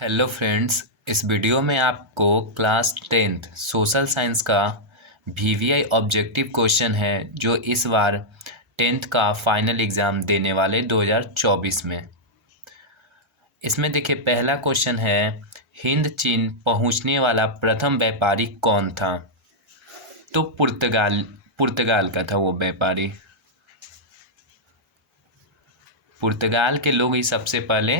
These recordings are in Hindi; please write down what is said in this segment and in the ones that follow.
हेलो फ्रेंड्स, इस वीडियो में आपको क्लास 10th सोशल साइंस का वीवीआई ऑब्जेक्टिव क्वेश्चन है जो इस बार 10th का फाइनल एग्ज़ाम देने वाले 2024 में। इसमें देखिए पहला क्वेश्चन है, हिंद चीन पहुंचने वाला प्रथम व्यापारी कौन था? तो पुर्तगाल का था वो व्यापारी। पुर्तगाल के लोग ही सबसे पहले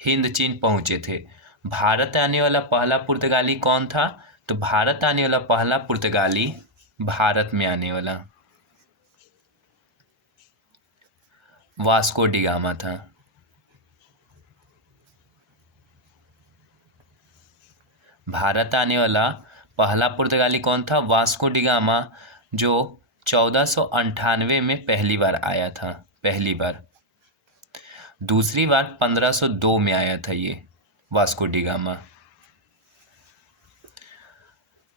हिंद चीन पहुंचे थे। भारत आने वाला पहला पुर्तगाली कौन था? तो भारत आने वाला पहला पुर्तगाली भारत में आने वाला वास्को डी गामा था। भारत आने वाला पहला पुर्तगाली कौन था? वास्को डी गामा, जो 1498 में पहली बार आया था। पहली बार। दूसरी बार 1502 में आया था ये वास्को डी गामा।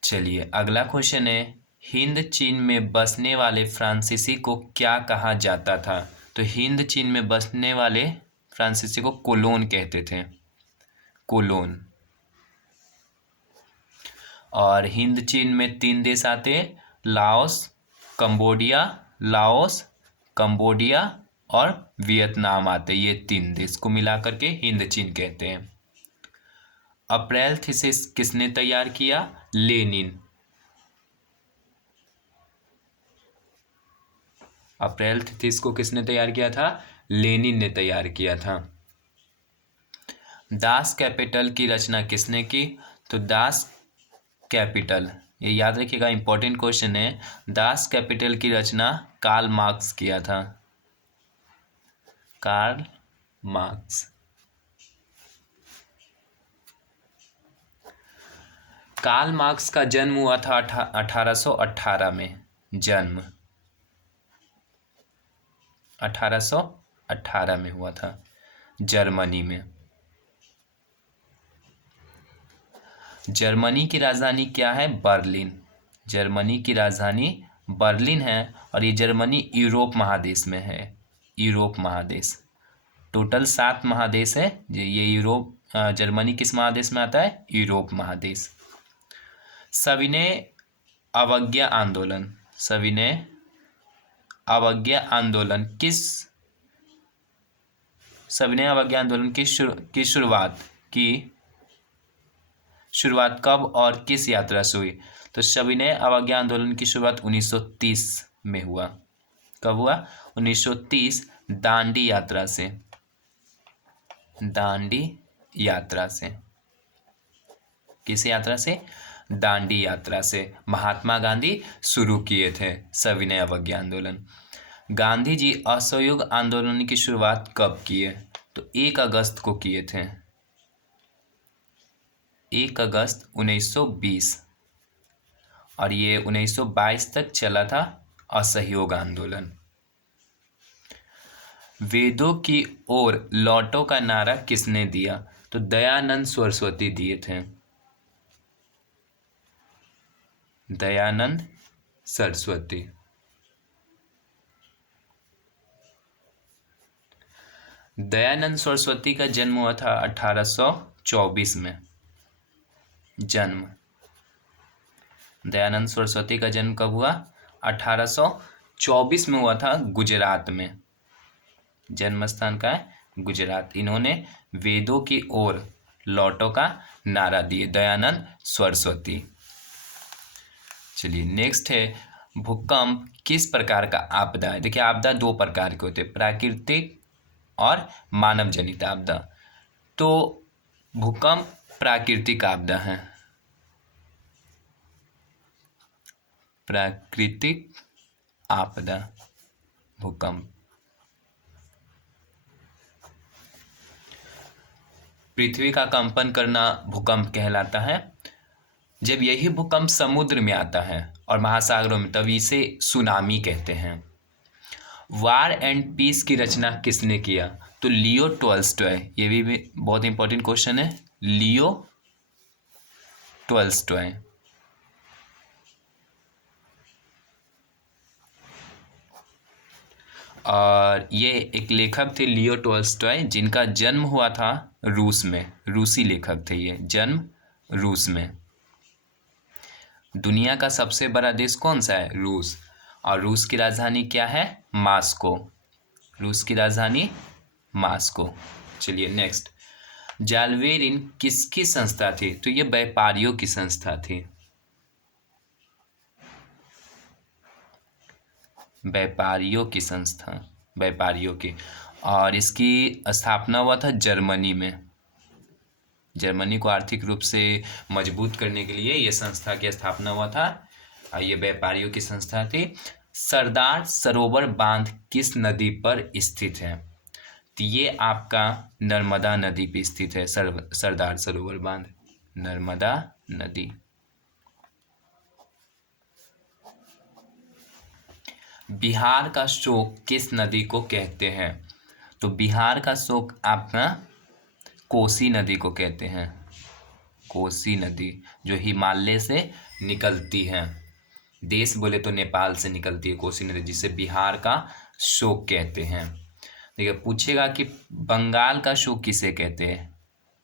चलिए अगला क्वेश्चन है, हिंद चीन में बसने वाले फ्रांसीसी को क्या कहा जाता था? तो हिंद चीन में बसने वाले फ्रांसीसी को कोलोन कहते थे। कोलोन। और हिंद चीन में 3 देश आते, लाओस, कंबोडिया और वियतनाम आते। ये 3 देश को मिलाकर के हिंद चीन कहते हैं। अप्रैल थीसिस किसने तैयार किया? लेनिन। अप्रैल थीसिस को किसने तैयार किया था? लेनिन ने तैयार किया था। दास कैपिटल की रचना किसने की? तो दास कैपिटल, ये याद रखिएगा, इंपॉर्टेंट क्वेश्चन है। दास कैपिटल की रचना कार्ल मार्क्स किया था। Karl Marx. कार्ल मार्क्स का जन्म हुआ था 1818 में। जन्म 1818 में हुआ था, जर्मनी में। जर्मनी की राजधानी क्या है? बर्लिन। जर्मनी की राजधानी बर्लिन है और ये जर्मनी यूरोप महादेश में है। यूरोप महादेश। टोटल 7 महादेश है। ये यूरोप, जर्मनी किस महादेश में आता है? यूरोप महादेश। सविनय अवज्ञा आंदोलन। सविनय अवज्ञा आंदोलन किस सविनय अवज्ञा आंदोलन की शुरुआत कब और किस यात्रा से हुई? तो सविनय अवज्ञा आंदोलन की शुरुआत 1930 में हुआ। कब हुआ? 1930 दांडी यात्रा से। दांडी यात्रा से। किस यात्रा से? दांडी यात्रा से महात्मा गांधी शुरू किए थे सविनय अवज्ञा आंदोलन। गांधी जी असहयोग आंदोलन की शुरुआत कब किए? तो 1 अगस्त को किए थे। 1 अगस्त 1920। और ये 1922 तक चला था असहयोग आंदोलन। वेदों की ओर लौटो का नारा किसने दिया? तो दयानंद सरस्वती दिए थे। दयानंद सरस्वती। दयानंद सरस्वती का जन्म हुआ था 1824 में। जन्म दयानंद सरस्वती का जन्म कब हुआ? 1824 में हुआ था, गुजरात में। जन्म स्थान का है गुजरात। इन्होंने वेदों की ओर लौटो का नारा दिए, दयानंद सरस्वती। चलिए नेक्स्ट है, भूकंप किस प्रकार का आपदा है? देखिए आपदा 2 प्रकार के होते हैं, प्राकृतिक और मानव जनित आपदा। तो भूकंप प्राकृतिक आपदा है। प्राकृतिक आपदा भूकंप। पृथ्वी का कंपन करना भूकंप कहलाता है। जब यही भूकंप समुद्र में आता है और महासागरों में, तब इसे सुनामी कहते हैं। वार एंड पीस की रचना किसने किया? तो लियो टॉल्स्टॉय। ये भी बहुत इंपॉर्टेंट क्वेश्चन है। Leo Tolstoy. और ये एक लेखक थे लियो टॉल्स्टॉय, जिनका जन्म हुआ था रूस में। रूसी लेखक थे ये, जन्म रूस में। दुनिया का सबसे बड़ा देश कौन सा है? रूस। और रूस की राजधानी क्या है? मॉस्को। रूस की राजधानी मॉस्को। चलिए नेक्स्ट, जालवेरिन किसकी संस्था थी? तो ये व्यापारियों की संस्था थी, व्यापारियों की संस्था, व्यापारियों की। और इसकी स्थापना हुआ था जर्मनी में। जर्मनी को आर्थिक रूप से मजबूत करने के लिए ये संस्था की स्थापना हुआ था और ये व्यापारियों की संस्था थी। सरदार सरोवर बांध किस नदी पर स्थित है? तो ये आपका नर्मदा नदी पे स्थित है। सरदार सरोवर बांध नर्मदा नदी। बिहार का शोक किस नदी को कहते हैं? तो बिहार का शोक आपका कोसी नदी को कहते हैं। कोसी नदी जो हिमालय से निकलती है, देश बोले तो नेपाल से निकलती है कोसी नदी, जिसे बिहार का शोक कहते हैं। देखिए पूछेगा कि बंगाल का शोक किसे कहते हैं?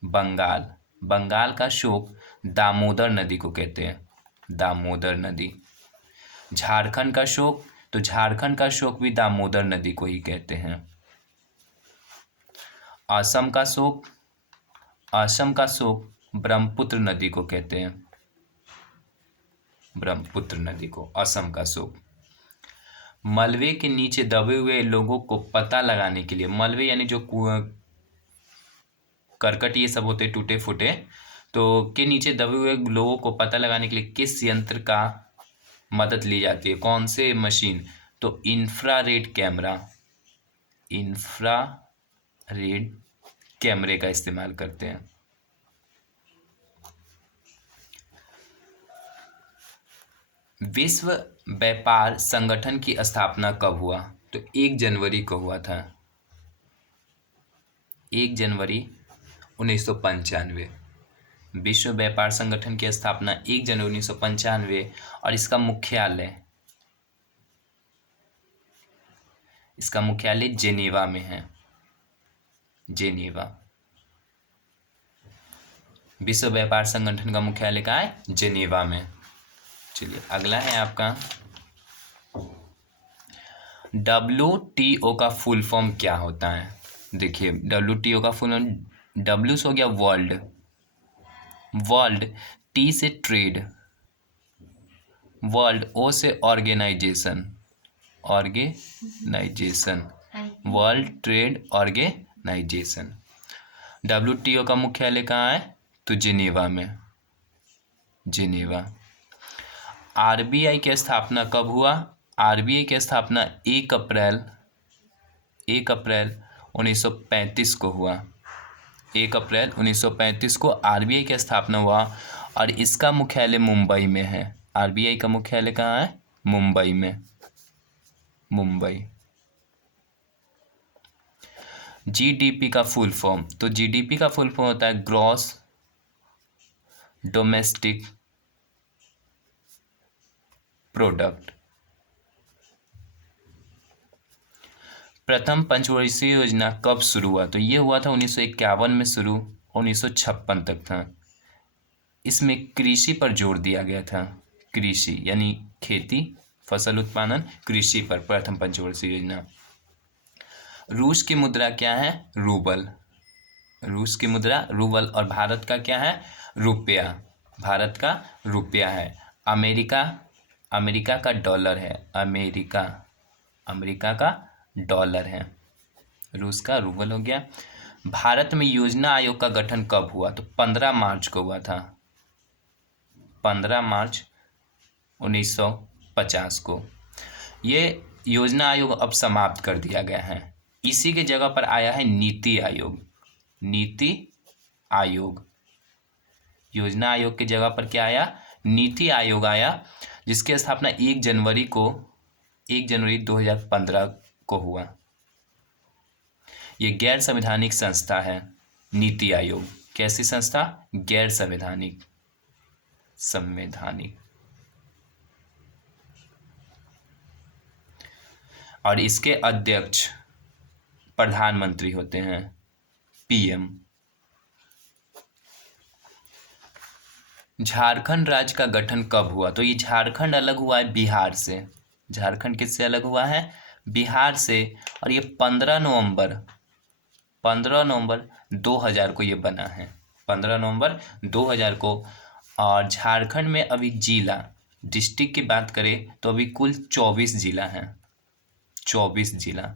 बंगाल का शोक दामोदर नदी को कहते हैं, दामोदर नदी। झारखंड का शोक, तो झारखंड का शोक भी दामोदर नदी को ही कहते हैं। असम का शोक, असम का शोक ब्रह्मपुत्र नदी को कहते हैं, ब्रह्मपुत्र नदी को असम का शोक। मलबे के नीचे दबे हुए लोगों को पता लगाने के लिए, मलबे यानी जो करकट ये सब होते टूटे फूटे, तो के नीचे दबे हुए लोगों को पता लगाने के लिए किस यंत्र का मदद ली जाती है? कौन से मशीन? तो इंफ्रारेड कैमरा, इंफ्रारेड कैमरे का इस्तेमाल करते हैं। विश्व व्यापार संगठन की स्थापना कब हुआ? तो 1 जनवरी को हुआ था, 1 जनवरी 1995। विश्व व्यापार संगठन की स्थापना 1 जनवरी 1995 और इसका मुख्यालय जेनेवा में है, जेनेवा। विश्व व्यापार संगठन का मुख्यालय कहाँ है? जेनेवा में। चलिए अगला है आपका, WTO का फुल फॉर्म क्या होता है? देखिए WTO का फुल फॉर्म, W से हो गया वर्ल्ड, T से ट्रेड, वर्ल्ड, O से organisation, world trade organisation. WTO का मुख्यालय कहाँ है? तो जिनेवा में, जिनेवा। RBI की स्थापना कब हुआ? RBI की स्थापना 1 अप्रैल 1935 को हुआ, 1 अप्रैल 1935 को RBI की स्थापना हुआ और इसका मुख्यालय मुंबई में है। RBI का मुख्यालय कहाँ है? मुंबई में, मुंबई। GDP का फुल फॉर्म, तो GDP का फुल फॉर्म होता है ग्रॉस डोमेस्टिक प्रोडक्ट। प्रथम पंचवर्षीय योजना कब शुरू हुआ? तो ये हुआ था 1951 में शुरू, 1956 तक था। इसमें कृषि पर जोर दिया गया था, कृषि यानी खेती, फसल उत्पादन, कृषि पर प्रथम पंचवर्षीय योजना। रूस की मुद्रा क्या है? रूबल, रूस की मुद्रा रूबल। और भारत का क्या है? रुपया, भारत का रुपया है। अमेरिका का डॉलर है, अमेरिका का डॉलर है। रूस का रूबल हो गया। भारत में योजना आयोग का गठन कब हुआ? तो 15 मार्च को हुआ था, 15 मार्च 1950 को। ये योजना आयोग अब समाप्त कर दिया गया है। इसी के जगह पर आया है नीति आयोग, नीति आयोग। योजना आयोग की जगह पर क्या आया? नीति आयोग आया, जिसकी स्थापना 1 जनवरी 2015 को हुआ। ये गैर संवैधानिक संस्था है नीति आयोग। कैसी संस्था? गैर संवैधानिक, संवैधानिक। और इसके अध्यक्ष प्रधानमंत्री होते हैं, पीएम। झारखंड राज्य का गठन कब हुआ? तो ये झारखंड अलग हुआ है बिहार से। झारखंड किससे अलग हुआ है? बिहार से। और ये 15 नवंबर 2000 को ये बना है, 15 नवंबर 2000 को। और झारखंड में अभी जिला, डिस्ट्रिक्ट की बात करें तो अभी कुल 24 जिला हैं, 24 जिला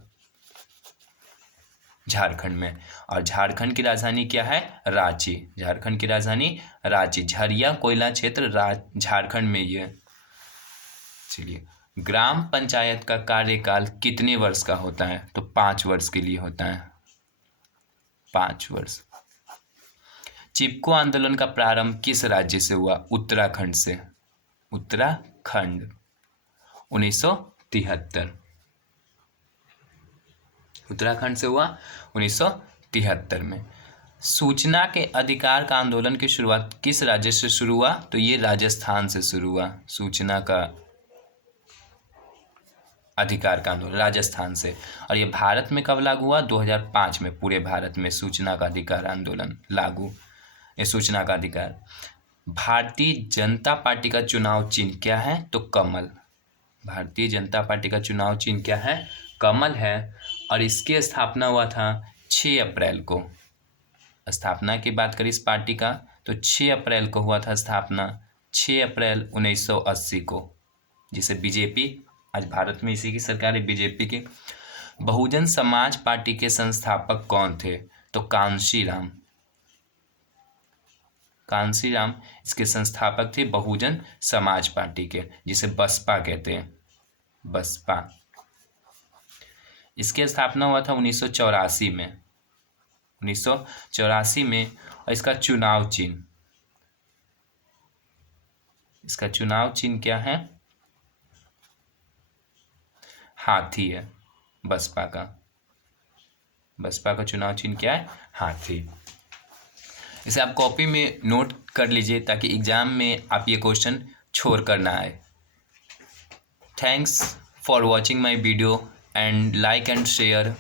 झारखंड में। और झारखंड की राजधानी क्या है? रांची। झारखंड की राजधानी रांची। झरिया कोयला क्षेत्र झारखंड में ये। चलिए, ग्राम पंचायत का कार्यकाल कितने वर्ष का होता है? तो 5 वर्ष के लिए होता है, 5 वर्ष। चिपको आंदोलन का प्रारंभ किस राज्य से हुआ? उत्तराखंड से। उत्तराखंड, 1973। उत्तराखंड से हुआ 1973 में। सूचना के अधिकार का आंदोलन की शुरुआत किस राज्य से शुरू हुआ? तो ये राजस्थान से शुरू हुआ। सूचना का अधिकार का आंदोलन राजस्थान से। और ये भारत में कब लागू हुआ? 2005 में पूरे भारत में सूचना का अधिकार आंदोलन लागू। ये सूचना का अधिकार। भारतीय जनता पार्टी का चुनाव चिन्ह क्या है? तो कमल। भारतीय जनता पार्टी का चुनाव चिन्ह क्या है? कमल है। और इसकी स्थापना हुआ था 6 अप्रैल को। स्थापना की बात करें इस पार्टी का तो 6 अप्रैल को हुआ था स्थापना, 6 अप्रैल 1980 को, जिसे बीजेपी, आज भारत में इसी की सरकार है, बीजेपी के। बहुजन समाज पार्टी के संस्थापक कौन थे? तो कांशीराम। कांशीराम इसके संस्थापक थे बहुजन समाज पार्टी के, जिसे बसपा कहते हैं, बसपा। इसकी स्थापना हुआ था 1984 में, 1984 में। और इसका चुनाव चिन्ह क्या है? हाथी है, बसपा का चुनाव चिन्ह क्या है? हाथी। इसे आप कॉपी में नोट कर लीजिए ताकि एग्जाम में आप ये क्वेश्चन छोड़ कर ना आए। Thanks for watching my video and like and share.